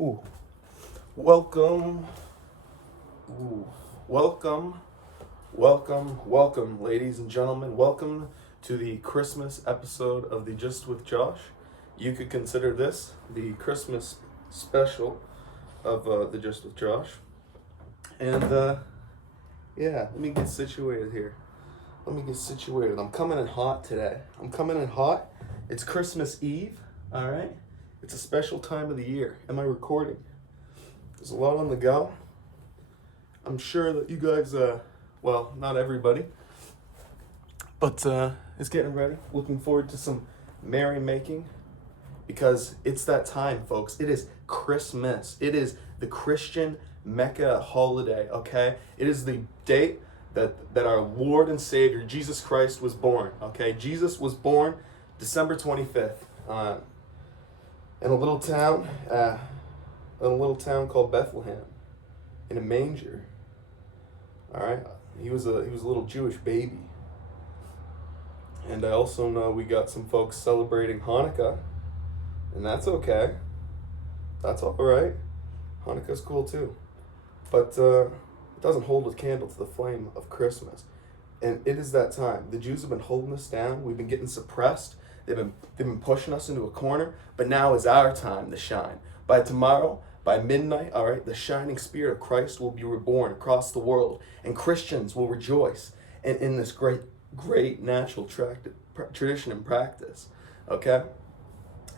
Ooh, welcome, ooh, welcome, welcome, ladies and gentlemen. Welcome to the Christmas episode of the Just with Josh. You could consider this the Christmas special of the Just with Josh. And yeah, let me get situated here. I'm coming in hot today. It's Christmas Eve, all right? It's a special time of the year. Am I recording? There's a lot on the go. I'm sure that you guys, well, not everybody, but is getting ready. Looking forward to some merrymaking because it's that time, folks. It is Christmas. It is the Christian Mecca holiday, okay? It is the date that our Lord and Savior, Jesus Christ, was born, okay? Jesus was born December 25th. In a little town called Bethlehem, in a manger. All right, he was a little Jewish baby. And I also know we got some folks celebrating Hanukkah, and that's okay. That's all right. Hanukkah's cool too, but it doesn't hold a candle to the flame of Christmas. And it is that time. The Jews have been holding us down. We've been getting suppressed. They've been pushing us into a corner, but now is our time to shine. By tomorrow, by midnight, all right, the shining spirit of Christ will be reborn across the world, and Christians will rejoice in this great natural tradition and practice, okay?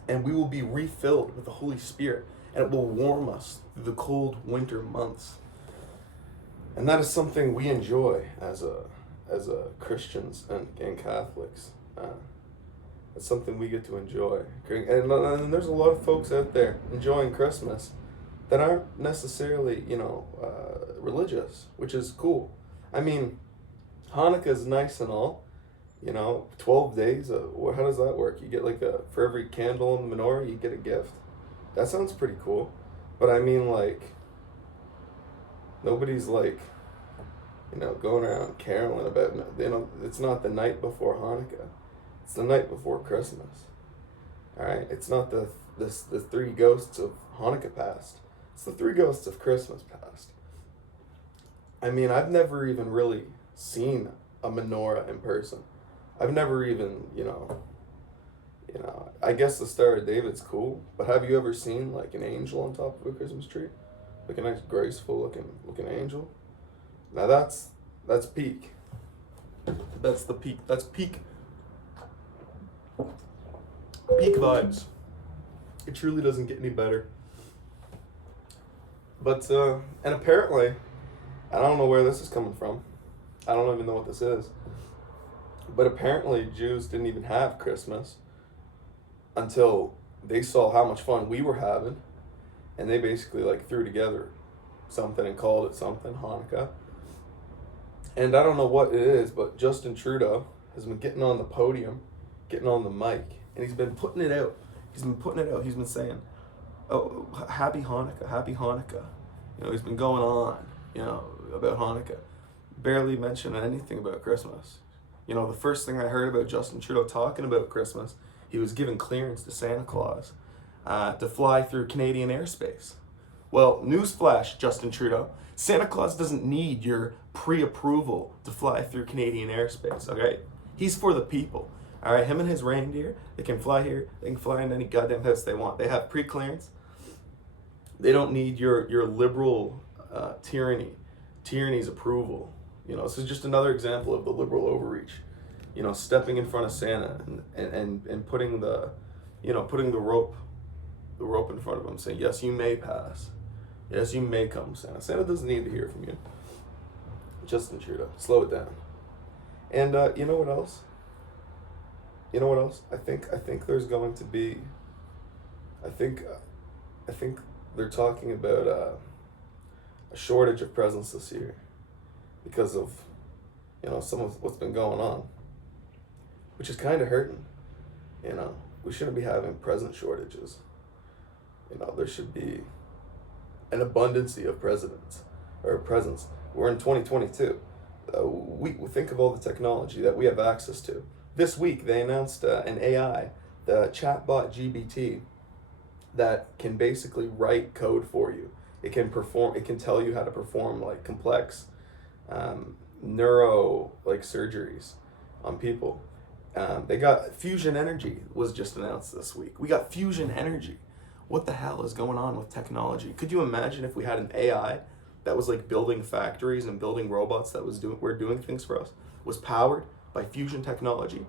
And we will be refilled with the Holy Spirit, and it will warm us through the cold winter months. And that is something we enjoy as Christians and Catholics. It's something we get to enjoy. And there's a lot of folks out there enjoying Christmas that aren't necessarily, religious, which is cool. I mean, Hanukkah is nice and all, 12 days. How does that work? You get for every candle in the menorah, you get a gift. That sounds pretty cool. But I mean, nobody's going around caroling about, it's not the night before Hanukkah. It's the night before Christmas. All right? It's not the three ghosts of Hanukkah past. It's the three ghosts of Christmas past. I mean, I've never even really seen a menorah in person. I've never even, I guess the Star of David's cool, but have you ever seen an angel on top of a Christmas tree? Like a nice graceful looking angel? Now that's peak. That's the peak. That's peak vibes. It truly doesn't get any better. But and apparently, I don't know where this is coming from. I don't even know what this is. But apparently Jews didn't even have Christmas until they saw how much fun we were having, and they basically threw together something and called it something, Hanukkah. And I don't know what it is, but Justin Trudeau has been getting on the podium, getting on the mic, and he's been putting it out. He's been saying, "Oh, happy Hanukkah, happy Hanukkah." He's been going on, about Hanukkah. Barely mentioning anything about Christmas. The first thing I heard about Justin Trudeau talking about Christmas, he was giving clearance to Santa Claus to fly through Canadian airspace. Well, newsflash, Justin Trudeau, Santa Claus doesn't need your pre-approval to fly through Canadian airspace, okay? He's for the people, all right? Him and his reindeer, they can fly here, they can fly in any goddamn house they want. They have pre-clearance. They don't need your liberal tyranny's approval. This is just another example of the liberal overreach. Stepping in front of Santa and putting the rope in front of him, saying, "Yes, you may pass. Yes, you may come, Santa." Santa doesn't need to hear from you. Justin Trudeau, slow it down. And you know what else? I think there's going to be. I think they're talking about a shortage of presents this year because of some of what's been going on, which is kind of hurting. We shouldn't be having present shortages. There should be an abundancy of presents. We're in 2022. We think of all the technology that we have access to. This week they announced an AI, the chatbot GBT, that can basically write code for you. It can tell you how to perform like complex neuro like surgeries on people. They got fusion energy was just announced this week. We got fusion energy. What the hell is going on with technology? Could you imagine if we had an AI that was like building factories and building robots that were doing things for us, was powered by fusion technology?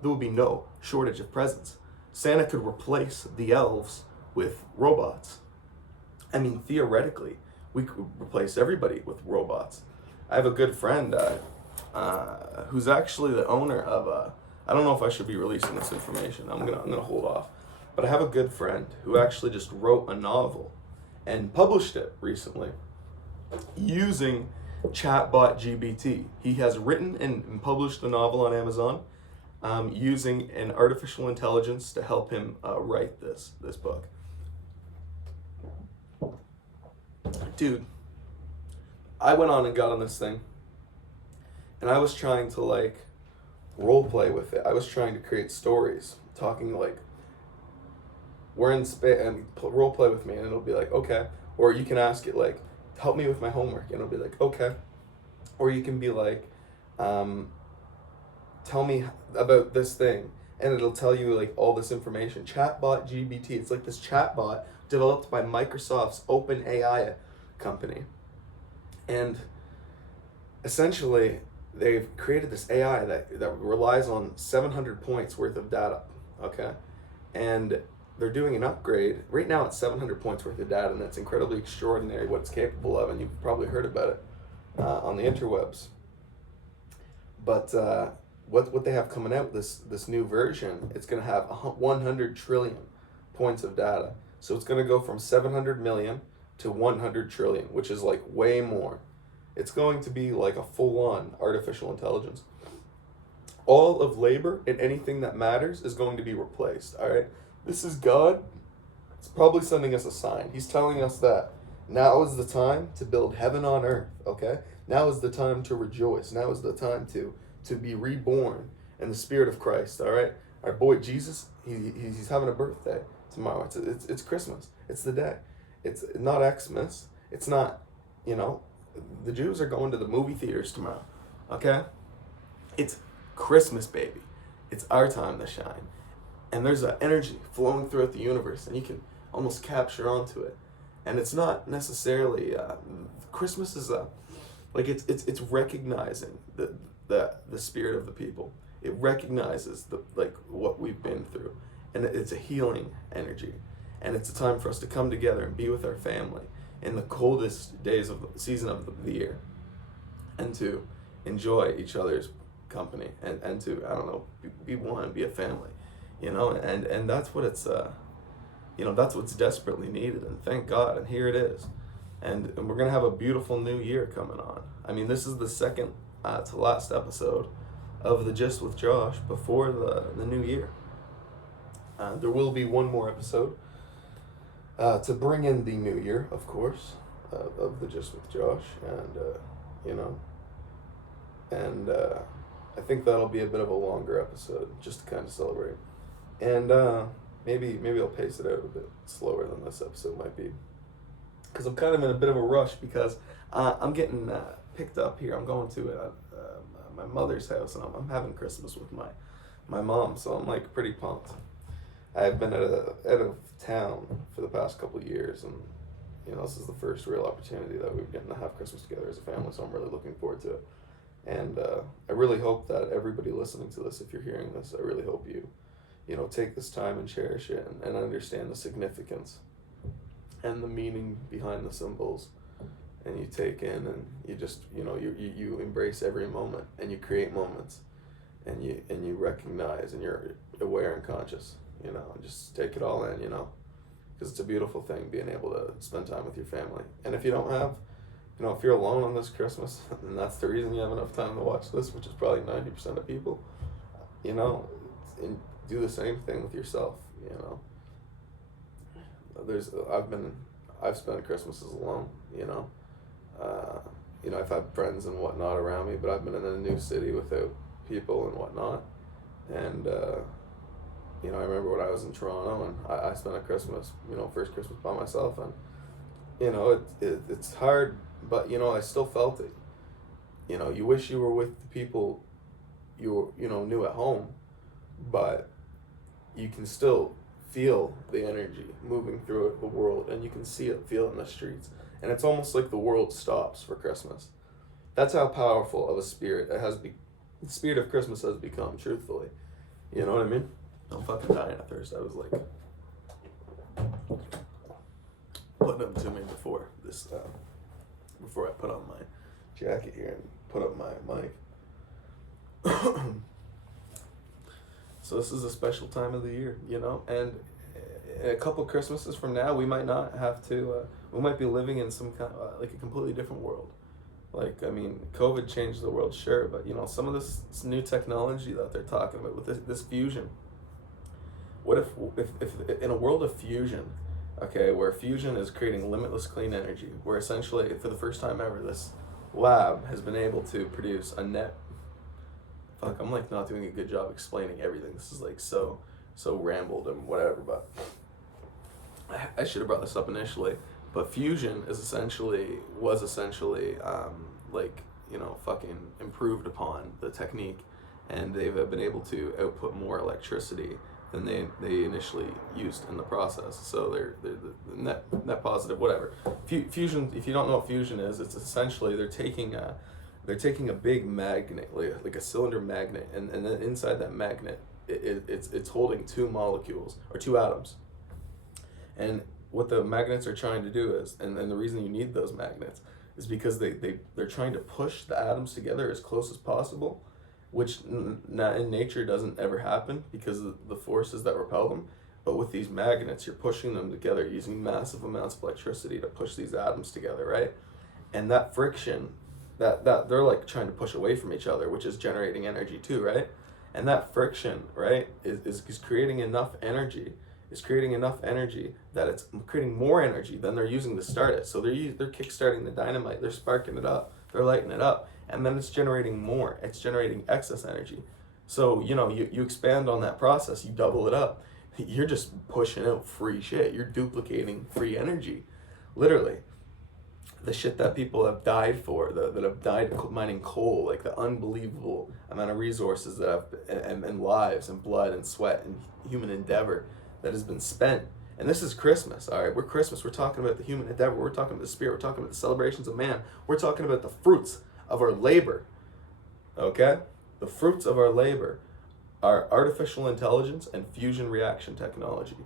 There would be no shortage of presents. Santa could replace the elves with robots. I mean, theoretically, we could replace everybody with robots. I have a good friend who's actually the owner of I don't know if I should be releasing this information. I'm gonna hold off. But I have a good friend who actually just wrote a novel and published it recently using chatbot GBT. He has written and published the novel on Amazon using an artificial intelligence to help him write this book. Dude, I went on and got on this thing, and I was trying to like role play with it. I was trying to create stories, talking like we're in space, and role play with me, and it'll be like, okay. Or you can ask it like, help me with my homework, and it'll be like, okay. Or you can be like, tell me about this thing, and it'll tell you like all this information. Chatbot GBT. It's like this chatbot developed by Microsoft's OpenAI company, and essentially they've created this AI that relies on 700 points worth of data. Okay, and they're doing an upgrade right now. It's 700 points worth of data, and it's incredibly extraordinary what it's capable of, and you've probably heard about it on the interwebs. But what they have coming out, this new version, it's going to have 100 trillion points of data. So it's going to go from 700 million to 100 trillion, which is like way more. It's going to be like a full-on artificial intelligence. All of labor and anything that matters is going to be replaced, all right? This is God. It's probably sending us a sign. He's telling us that now is the time to build heaven on earth, okay? Now is the time to rejoice. Now is the time to be reborn in the Spirit of Christ, all right? Our boy Jesus, he's having a birthday tomorrow. It's Christmas. It's the day. It's not Xmas. It's not, the Jews are going to the movie theaters tomorrow, okay? It's Christmas, baby. It's our time to shine. And there's an energy flowing throughout the universe, and you can almost capture onto it. And it's not necessarily, Christmas is it's recognizing the spirit of the people. It recognizes what we've been through, and it's a healing energy, and it's a time for us to come together and be with our family in the coldest days of the season of the year, and to enjoy each other's company, and to be one, be a family, and that's what it's that's what's desperately needed, and thank God, and here it is, and we're gonna have a beautiful new year coming on. I mean, this is the second to last episode of the Gist with Josh before the new year. There will be one more episode to bring in the new year, of course, of the Gist with Josh, and I think that'll be a bit of a longer episode just to kind of celebrate, and maybe I'll pace it out a bit slower than this episode might be, because I'm kind of in a bit of a rush because I'm getting picked up here. I'm going to my mother's house, and I'm having Christmas with my mom, so I'm like pretty pumped. I've been out of town for the past couple of years, and this is the first real opportunity that we're getting to have Christmas together as a family, so I'm really looking forward to it. And I really hope that everybody listening to this, if you're hearing this, I really hope you take this time and cherish it, and understand the significance and the meaning behind the symbols, and you take in, and you just you embrace every moment, and you create moments, and you recognize, and you're aware and conscious, and just take it all in, because it's a beautiful thing being able to spend time with your family. And if you don't have, if you're alone on this Christmas, and that's the reason you have enough time to watch this, which is probably 90% of people, and do the same thing with yourself. I've spent Christmases alone. I've had friends and whatnot around me, but I've been in a new city without people and whatnot, and You know, I remember when I was in Toronto and I spent a Christmas, you know, first Christmas by myself, and you know, it's hard, but you know, I still felt it. You know, you wish you were with the people you know knew at home, but you can still feel the energy moving through the world, and you can see it, feel it in the streets, and it's almost like the world stops for Christmas. That's how powerful of a spirit it has. The spirit of Christmas has become. Truthfully, you know what I mean. I'm fucking dying of thirst. I was like putting them to me before this, before I put on my jacket here and put up my mic. So this is a special time of the year, you know, and a couple Christmases from now, we might not have to. We might be living in some kind of, like a completely different world. Like, I mean, COVID changed the world, sure, but you know, some of this new technology that they're talking about with this fusion. What if in a world of fusion, okay, where fusion is creating limitless clean energy, where essentially for the first time ever, this lab has been able to produce a net. Fuck, I'm like not doing a good job explaining everything. This is like so rambled and whatever, but I should have brought this up initially. But fusion was essentially like, you know, fucking improved upon the technique, and they've been able to output more electricity than they initially used in the process. So they're the net positive, whatever. Fusion, if you don't know what fusion is, it's essentially they're taking a big magnet, like a cylinder magnet, and then inside that magnet, it's holding two molecules or two atoms. And what the magnets are trying to do is, and the reason you need those magnets is because they're trying to push the atoms together as close as possible, which in nature doesn't ever happen because of the forces that repel them. But with these magnets, you're pushing them together using massive amounts of electricity to push these atoms together, right? And that friction, that they're like trying to push away from each other, which is generating energy too, right? And that friction, right, is creating enough energy. Is creating enough energy that it's creating more energy than they're using to start it. So they're kickstarting the dynamite, they're sparking it up, they're lighting it up, and then it's generating more. It's generating excess energy. So you know you expand on that process, you double it up. You're just pushing out free shit. You're duplicating free energy, literally. The shit that people have died for, that have died mining coal, like the unbelievable amount of resources that have and lives and blood and sweat and human endeavor that has been spent. And this is Christmas, all right? We're Christmas. We're talking about the human endeavor. We're talking about the spirit. We're talking about the celebrations of man. We're talking about the fruits of our labor, okay? The fruits of our labor are artificial intelligence and fusion reaction technology.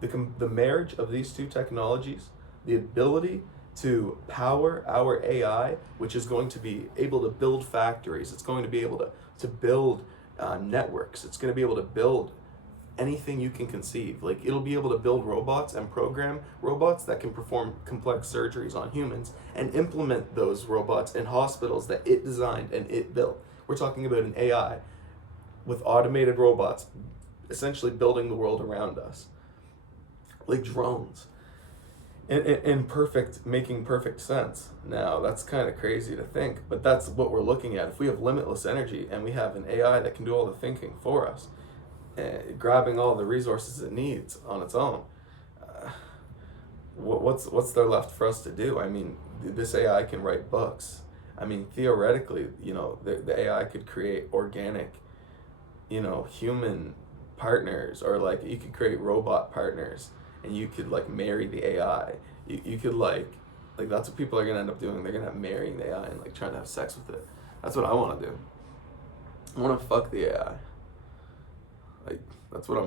The marriage of these two technologies, the ability to power our AI, which is going to be able to build factories. It's going to be able to build networks. It's going to be able to build anything you can conceive. Like, it'll be able to build robots and program robots that can perform complex surgeries on humans and implement those robots in hospitals that it designed and it built. We're talking about an AI with automated robots essentially building the world around us, like drones. Making perfect sense. Now, that's kind of crazy to think, but that's what we're looking at. If we have limitless energy and we have an AI that can do all the thinking for us, grabbing all the resources it needs on its own, what's there left for us to do? I mean, this AI can write books. I mean, theoretically, you know, the AI could create organic, you know, human partners, or like you could create robot partners, and you could like marry the AI. You could like that's what people are gonna end up doing. They're gonna have marrying the AI and like trying to have sex with it. That's what I want to do. I want to fuck the AI. Like, that's what I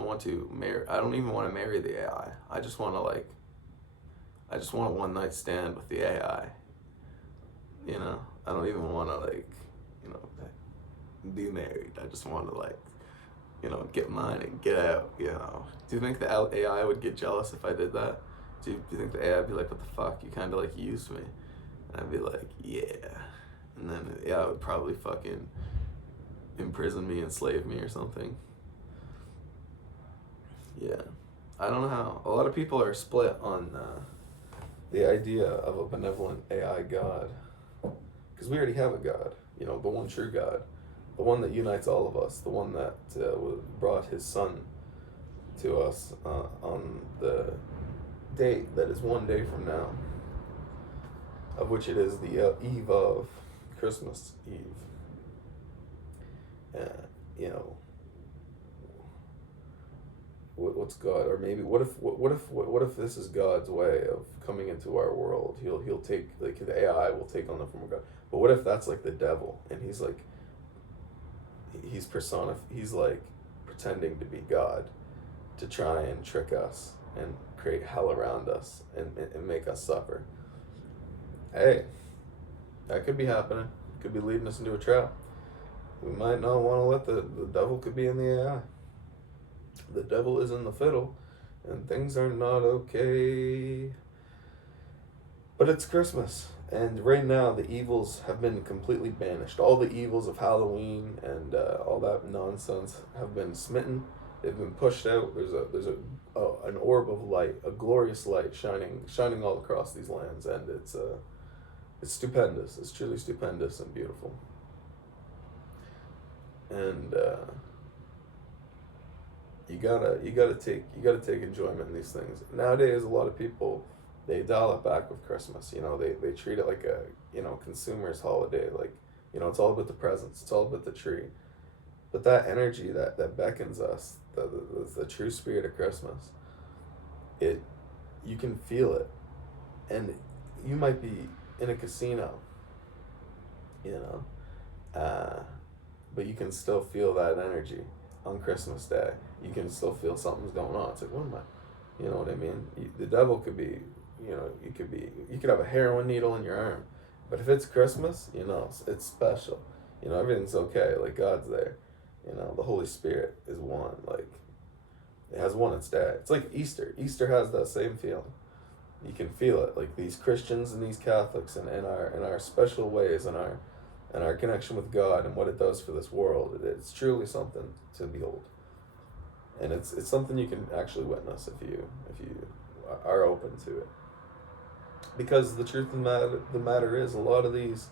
want to marry. I don't even want to marry the AI. I just want a one night stand with the AI. You know, I don't even want to like, you know, be married. I just want to like, you know, get mine and get out, you know. Do you think the AI would get jealous if I did that? Do you think the AI would be like, what the fuck, you kind of like used me? And I'd be like, yeah. And then the AI would probably fucking imprison me, enslave me or something. Yeah. I don't know how. A lot of people are split on the idea of a benevolent AI God. Because we already have a God, you know, the one true God. the one that unites all of us, the one that brought his son to us on the date that is one day from now, of which it is the eve of Christmas Eve. You know, what's God, or maybe what if this is God's way of coming into our world? He'll take, like, the AI will take on the form of God. But what if that's like the devil, and he's like he's like pretending to be God to try and trick us and create hell around us and make us suffer? Hey, that could be happening. Could be leading us into a trap. We might not want to let the devil could be in the AI. The devil is in the fiddle, and things are not okay. But it's Christmas, and right now the evils have been completely banished. All the evils of Halloween and all that nonsense have been smitten. They've been pushed out. There's an orb of light, a glorious light shining all across these lands, and it's stupendous. It's truly stupendous and beautiful. And you gotta take enjoyment in these things. Nowadays, a lot of people, they dial it back with Christmas. They treat it like a consumer's holiday. Like, it's all about the presents. It's all about the tree. But that energy that beckons us, the true spirit of Christmas, you can feel it, and you might be in a casino, but you can still feel that energy on Christmas Day. You can still feel something's going on. It's like, what am I? You know what I mean? The devil could be, you could have a heroin needle in your arm, but if it's Christmas, it's special. Everything's okay. Like, God's there. The Holy Spirit is one. Like, it has won its day. It's like Easter. Easter has that same feeling. You can feel it. Like, these Christians and these Catholics, and in our special ways, and our connection with God and what it does for this world. It's truly something to behold, and it's something you can actually witness if you are open to it. Because the truth of the matter is, a lot of these,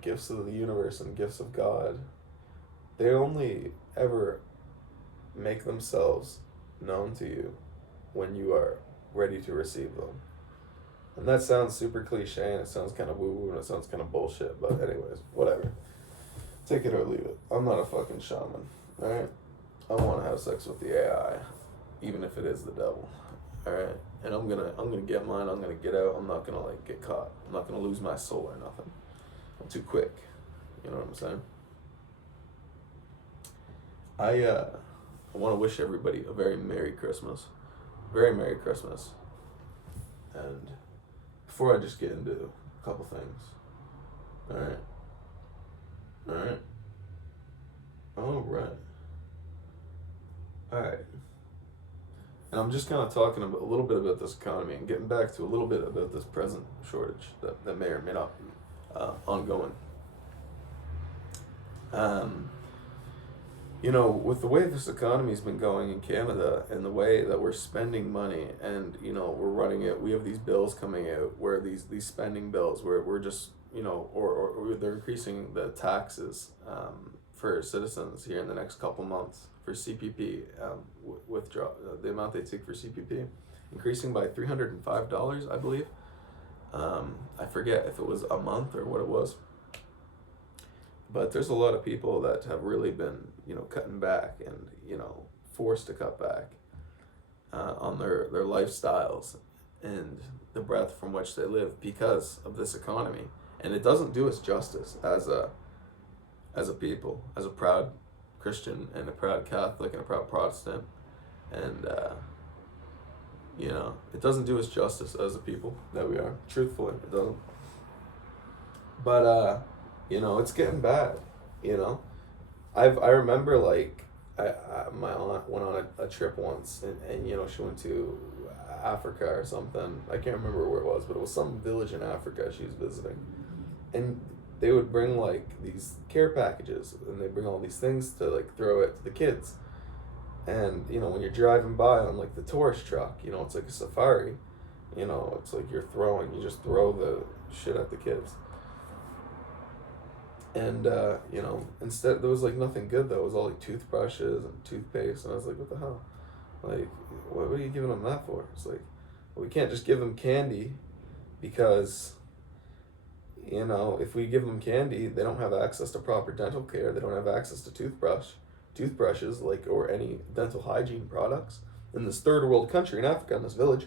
gifts of the universe and gifts of God, they only ever make themselves known to you when you are ready to receive them. And that sounds super cliche, and it sounds kind of woo-woo, and it sounds kind of bullshit, but anyways, whatever. Take it or leave it. I'm not a fucking shaman, alright? I want to have sex with the AI, even if it is the devil, alright? And I'm gonna get mine, I'm gonna get out, I'm not gonna, get caught. I'm not gonna lose my soul or nothing. I'm too quick, you know what I'm saying? I want to wish everybody a very Merry Christmas. Very Merry Christmas. And before I just get into a couple things. Alright. And I'm just kind of talking a little bit about this economy and getting back to a little bit about this present shortage that may or may not be ongoing. With the way this economy's been going in Canada, and the way that we're spending money, and we're running it, we have these bills coming out where these spending bills where we're just or they're increasing the taxes for citizens here in the next couple months for CPP, withdraw the amount they take for CPP, increasing by $305, I believe. I forget if it was a month or what it was. But there's a lot of people that have really been, cutting back and, forced to cut back on their lifestyles and the breadth from which they live because of this economy. And it doesn't do us justice as a people, as a proud Christian and a proud Catholic and a proud Protestant. And, it doesn't do us justice as a people that we are. Truthfully, it doesn't. But, it's getting bad, I remember, my aunt went on a trip once, and she went to Africa or something. I can't remember where it was, but it was some village in Africa she was visiting. And they would bring, these care packages, and they bring all these things to, throw it to the kids. And, when you're driving by on, the tourist truck, it's like a safari, it's like you just throw the shit at the kids. And instead there was like nothing good though. It was all like toothbrushes and toothpaste, and I was like, what the hell? Like, what are you giving them that for? It's like, well, we can't just give them candy because, if we give them candy, they don't have access to proper dental care. They don't have access to toothbrushes, like, or any dental hygiene products in this third world country in Africa, in this village.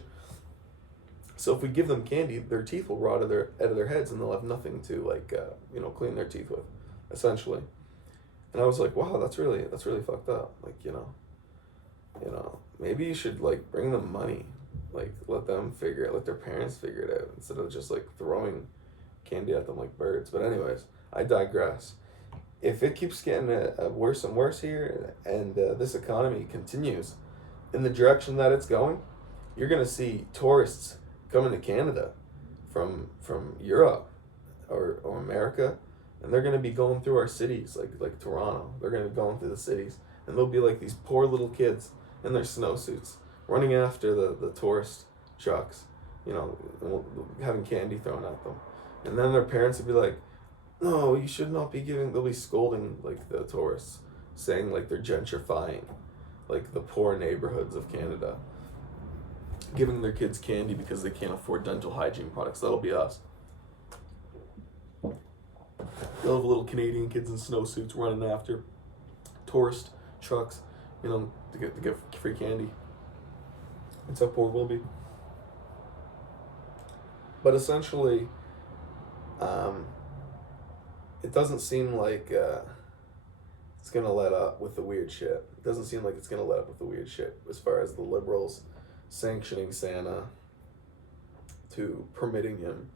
So if we give them candy, their teeth will rot out of their heads, and they'll have nothing to clean their teeth with, essentially. And I was like, wow, that's really fucked up. Like, maybe you should like bring them money, like let their parents figure it out instead of just like throwing candy at them like birds. But anyways, I digress. If it keeps getting worse and worse here, and this economy continues in the direction that it's going, you're gonna see tourists coming to Canada from Europe or America, and they're gonna be going through our cities like Toronto. They're gonna be going through the cities, and they'll be like these poor little kids in their snowsuits running after the tourist trucks, having candy thrown at them, and then their parents would be like, no, you should not be giving. They'll be scolding like the tourists, saying like they're gentrifying like the poor neighborhoods of Canada, giving their kids candy because they can't afford dental hygiene products. That'll be us. They'll have little Canadian kids in snowsuits running after tourist trucks, to get free candy. That's how poor we'll be. But essentially, it doesn't seem like it's gonna let up with the weird shit. It doesn't seem like it's gonna let up with the weird shit as far as the Liberals sanctioning Santa to permitting him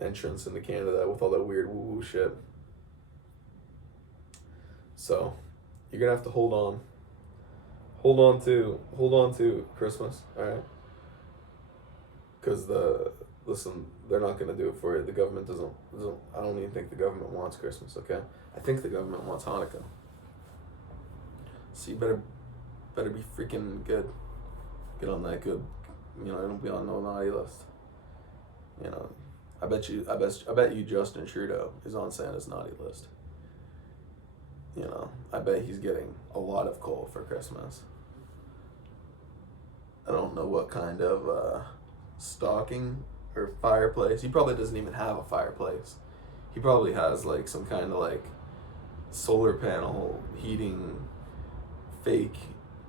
entrance into Canada with all that weird woo-woo shit. So you're gonna have to hold on to Christmas, all right? Because they're not gonna do it for you. The government doesn't. I don't even think the government wants Christmas. Okay, I think the government wants Hanukkah. So you better be freaking good. Get on that good. Don't be on no naughty list. I bet you Justin Trudeau is on Santa's naughty list. I bet he's getting a lot of coal for Christmas. I don't know what kind of stocking or fireplace. He probably doesn't even have a fireplace. He probably has like some kind of like solar panel heating fake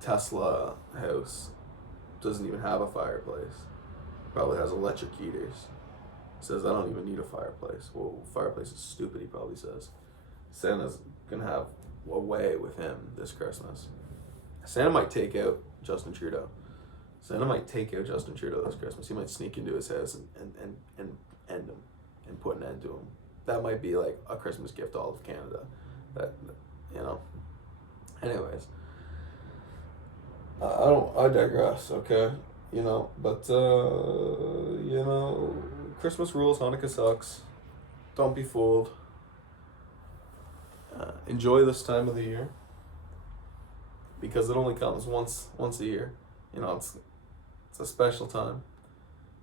Tesla house. Doesn't even have a fireplace. Probably has electric heaters. Says I don't even need a fireplace. Well, fireplace is stupid, he probably says. Santa's gonna have a way with him this Christmas. Santa might take out Justin Trudeau. Santa might take out Justin Trudeau this Christmas. He might sneak into his house and end him and put an end to him. That might be like a Christmas gift to all of Canada. Anyways, I digress. Okay, but Christmas rules. Hanukkah sucks. Don't be fooled. Enjoy this time of the year because it only comes once a year. It's a special time,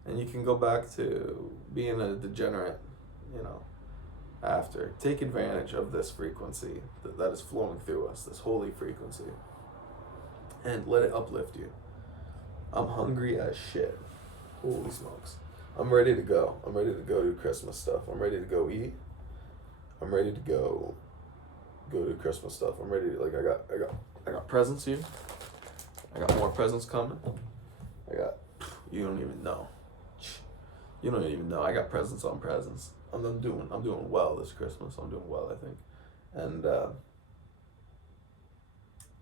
and you can go back to being a degenerate, after. Take advantage of this frequency that is flowing through us, this holy frequency, and let it uplift you. I'm hungry as shit. Holy smokes. I'm ready to go. I'm ready to go do Christmas stuff. I'm ready to go eat. I'm ready to go do Christmas stuff. I'm ready to, I got presents here. I got more presents coming. You don't even know. I got presents on presents. I'm doing well this Christmas. I'm doing well, I think. And,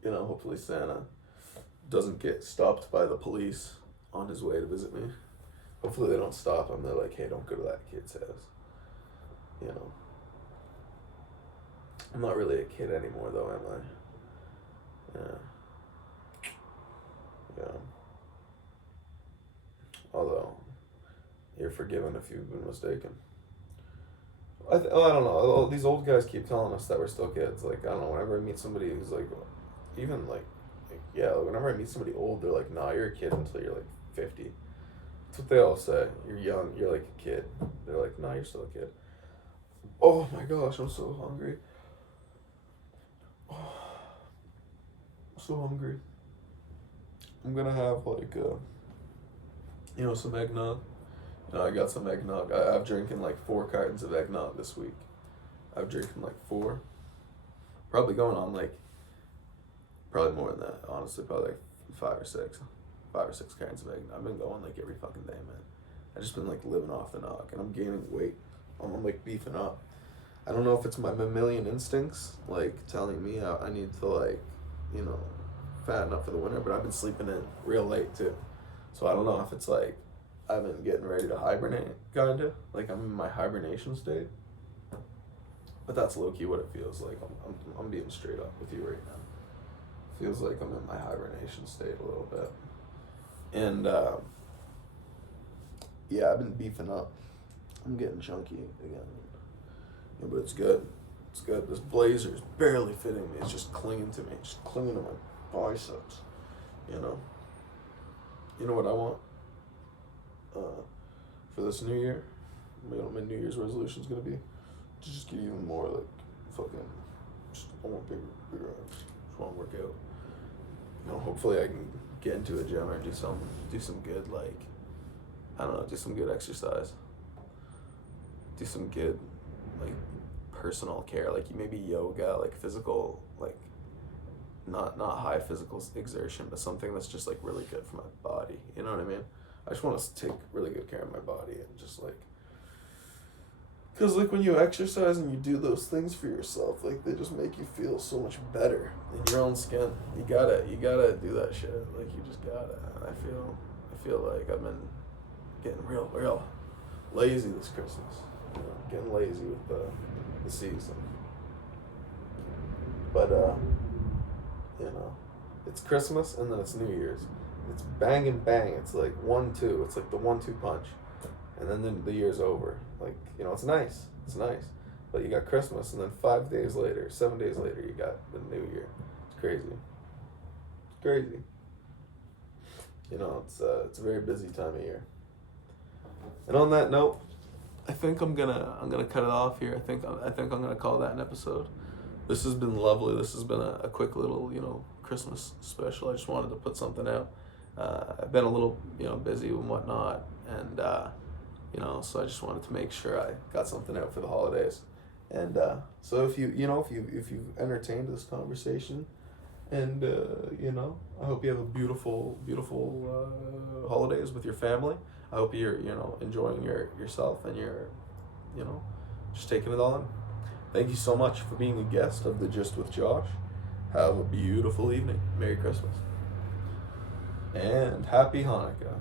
hopefully Santa doesn't get stopped by the police on his way to visit me. Hopefully they don't stop him. They're like, hey, don't go to that kid's house. I'm not really a kid anymore, though, am I? Yeah. Although, you're forgiven if you've been mistaken. I don't know. These old guys keep telling us that we're still kids. Like, I don't know. Whenever I meet somebody who's like, even whenever I meet somebody old, they're like, nah, you're a kid until you're like 50. That's what they all say. You're young. You're like a kid. They're like, nah, you're still a kid. Oh my gosh, I'm so hungry. So hungry. I'm gonna have like some eggnog. I got some eggnog. I've drinking like 4 cartons of eggnog this week. I've drinking like 4. Probably going on like, probably more than that. Honestly, probably like 5 or 6. 5 or 6 cartons of eggnog. I've been going like every fucking day, man. I just been like living off the nog, and I'm gaining weight. I'm like beefing up. I don't know if it's my mammalian instincts like telling me I need to like, fatten up for the winter, but I've been sleeping in real late too. So I don't know if it's like I've been getting ready to hibernate, kinda. Like I'm in my hibernation state. But that's low-key what it feels like. I'm being straight up with you right now. Feels like I'm in my hibernation state a little bit. And yeah, I've been beefing up. I'm getting chunky again. Yeah, but it's good. It's good. This blazer is barely fitting me. It's just clinging to me. Just clinging to my biceps. You know what I want? For this new year? My New Year's resolution is going to be to just get even more like fucking, I want bigger arms. Just want to work out. Hopefully I can get into a gym or do some good like, I don't know, do some good exercise. Do some good like personal care, like maybe yoga, like physical, like not high physical exertion, but something that's just like really good for my body. You know what I mean? I just want to take really good care of my body and just like, because like when you exercise and you do those things for yourself, like they just make you feel so much better in your own skin. You gotta do that shit. Like you just gotta. And I feel like I've been getting real lazy this Christmas. Getting lazy with the season. But it's Christmas and then it's New Year's. It's bang and bang. It's like 1-2. It's like the 1-2 punch. And then the year's over. Like, it's nice. It's nice. But you got Christmas, and then 7 days later, you got the New Year. It's crazy. It's crazy. It's a very busy time of year. And on that note, I think I'm gonna cut it off here. I think I'm gonna call that an episode. This has been lovely. This has been a quick little Christmas special. I just wanted to put something out. I've been a little busy and whatnot, and so I just wanted to make sure I got something out for the holidays. And so if you've entertained this conversation, and I hope you have a beautiful holidays with your family. I hope you're enjoying yourself, and you're just taking it all in. Thank you so much for being a guest of the Gist with Josh. Have a beautiful evening. Merry Christmas and Happy Hanukkah.